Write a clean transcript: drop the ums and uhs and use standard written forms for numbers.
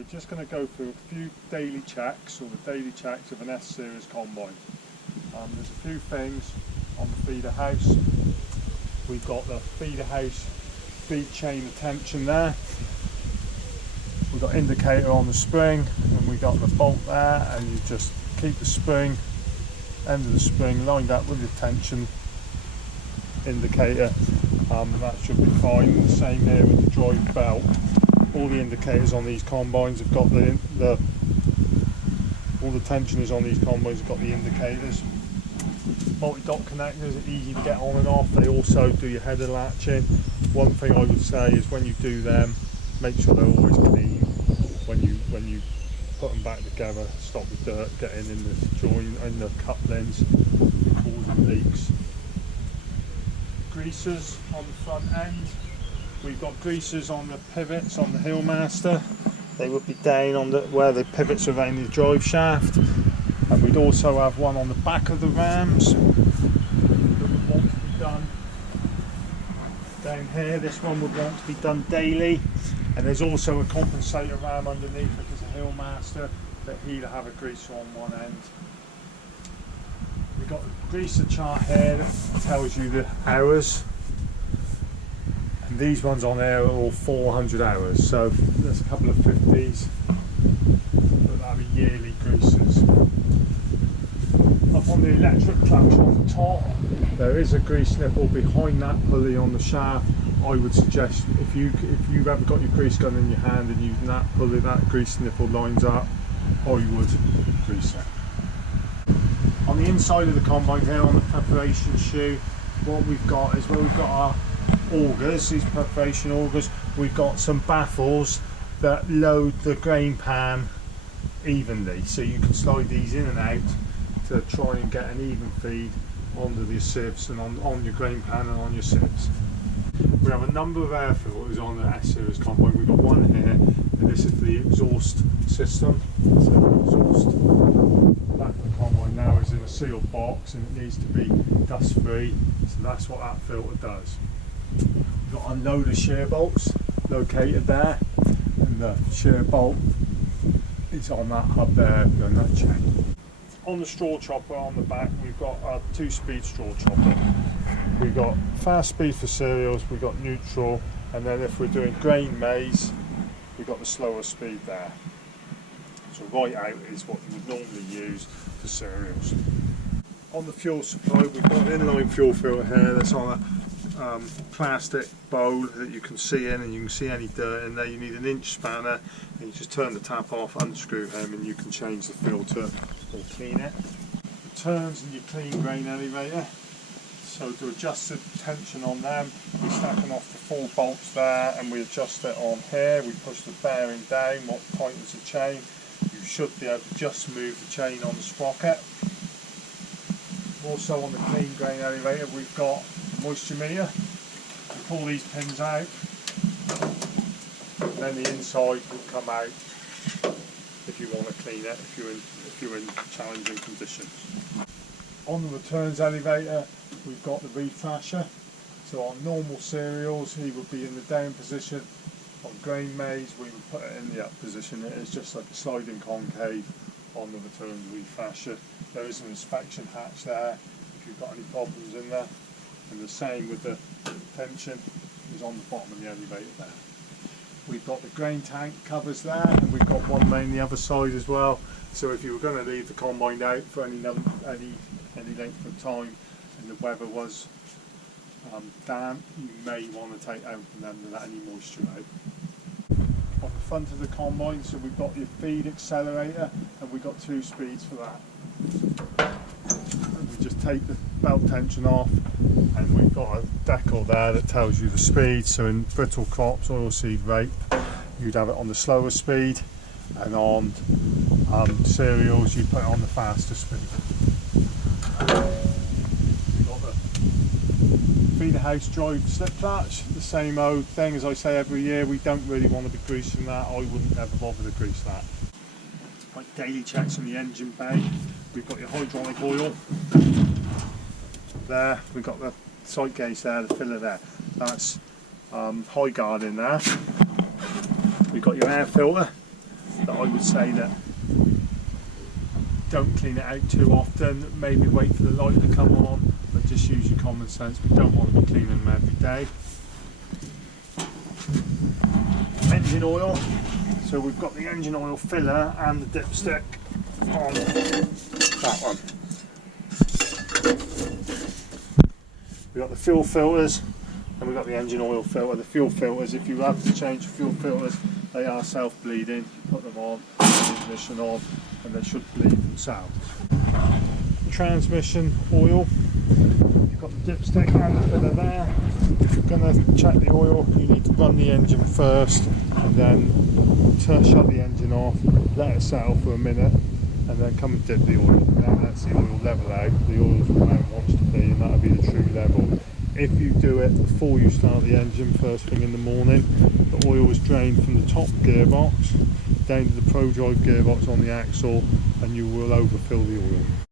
we're just going to go through a few daily checks, or the daily checks of an S series combine. There's a few things on the feeder house. We've got the feeder house feed chain attention there. We've got indicator on the spring, and we've got the bolt there, and you just keep the spring, end of the spring lined up with the tension indicator. That should be fine. The same here with the drive belt. All the indicators on these combines have got all the tension is on these combines have got the indicators. Multi-dot connectors are easy to get on and off. They also do your header latching. One thing I would say is when you do them, make sure they're always clean. When you put them back together, stop the dirt getting in the joint and the couplings, causing leaks. Greasers on the front end. We've got greasers on the pivots on the Hillmaster. They would be down on where the pivots are around the drive shaft, and we'd also have one on the back of the rams that would want to be done down here. This one would want to be done daily, and there's also a compensator ram underneath it as a Hillmaster that he'd have a greaser on one end. We've got a greaser chart here that tells you the hours. And these ones on there are all 400 hours, so there's a couple of 50s, but that'll be yearly greasers. Up on the electric clutch on the top, there is a grease nipple behind that pulley on the shaft. I would suggest if you've ever got your grease gun in your hand and using that pulley, that grease nipple lines up, I would grease it. On the inside of the combine here, on the preparation shoe, what we've got is where we've got our augers, these preparation augers. We've got some baffles that load the grain pan evenly, so you can slide these in and out to try and get an even feed onto the sieves and on your grain pan and on your sieves. We have a number of air filters on the S series combine. We've got one here, and this is the exhaust system. So the exhaust back of the combine now is in a sealed box, and it needs to be dust free, so that's what that filter does. We've got a load of shear bolts located there, and the shear bolt is on that hub there and that chain. On the straw chopper on the back, we've got a 2-speed straw chopper. We've got fast speed for cereals, we've got neutral, and then if we're doing grain maize, we've got the slower speed there. So right out is what you would normally use for cereals. On the fuel supply, we've got an inline fuel filter here that's on a plastic bowl that you can see in, and you can see any dirt in there. You need an inch spanner, and you just turn the tap off, unscrew him, and you can change the filter or clean it. The turns and your clean grain elevator. So to adjust the tension on them, we stack them off the 4 bolts there, and we adjust it on here. We push the bearing down, what tightens the chain. You should be able to just move the chain on the sprocket. Also on the clean grain elevator, we've got a moisture meter. You pull these pins out, and then the inside will come out if you want to clean it, if you're in challenging conditions. On the returns elevator, we've got the reflasher. So on normal cereals, he would be in the down position. On grain maize, we would put it in the up position. It is just like a sliding concave on the returns reflasher. There is an inspection hatch there if you've got any problems in there. And the same with the tension is on the bottom of the elevator there. We've got the grain tank covers there, and we've got one main the other side as well. So if you were going to leave the combine out for any length of time and the weather was damp, you may want to take out from them to let any moisture out. On the front of the combine, so we've got your feed accelerator, and we've got 2 speeds for that. And we just take the belt tension off, and we've got a decal there that tells you the speed. So in brittle crops, oilseed rape, you'd have it on the slower speed, and on cereals you put it on the faster speed. We've got the feeder house drive slip clutch, the same old thing as I say every year. We don't really want to be greasing that. I wouldn't ever bother to grease that. Like daily checks in the engine bay, we've got your hydraulic oil there, we've got the sight gauge there, the filler there, that's high guard in there. We've got your air filter, that I would say that don't clean it out too often, maybe wait for the light to come on, but just use your common sense. We don't want to be cleaning them every day. Engine oil, so we've got the engine oil filler and the dipstick on that one. We've got the fuel filters and we've got the engine oil filter. The fuel filters, if you have to change the fuel filters, they are self-bleeding. Put them on, put the ignition on, and they should bleed themselves. Transmission oil, you've got the dipstick and the filler there. If you're going to check the oil, you need to run the engine first and then shut the engine off, let it settle for a minute, and then come and dip the oil. And that lets the oil level out, the oil's where it wants to be, and that'll be the true level. If you do it before you start the engine first thing in the morning, the oil is drained from the top gearbox down to the ProDrive gearbox on the axle, and you will overfill the oil.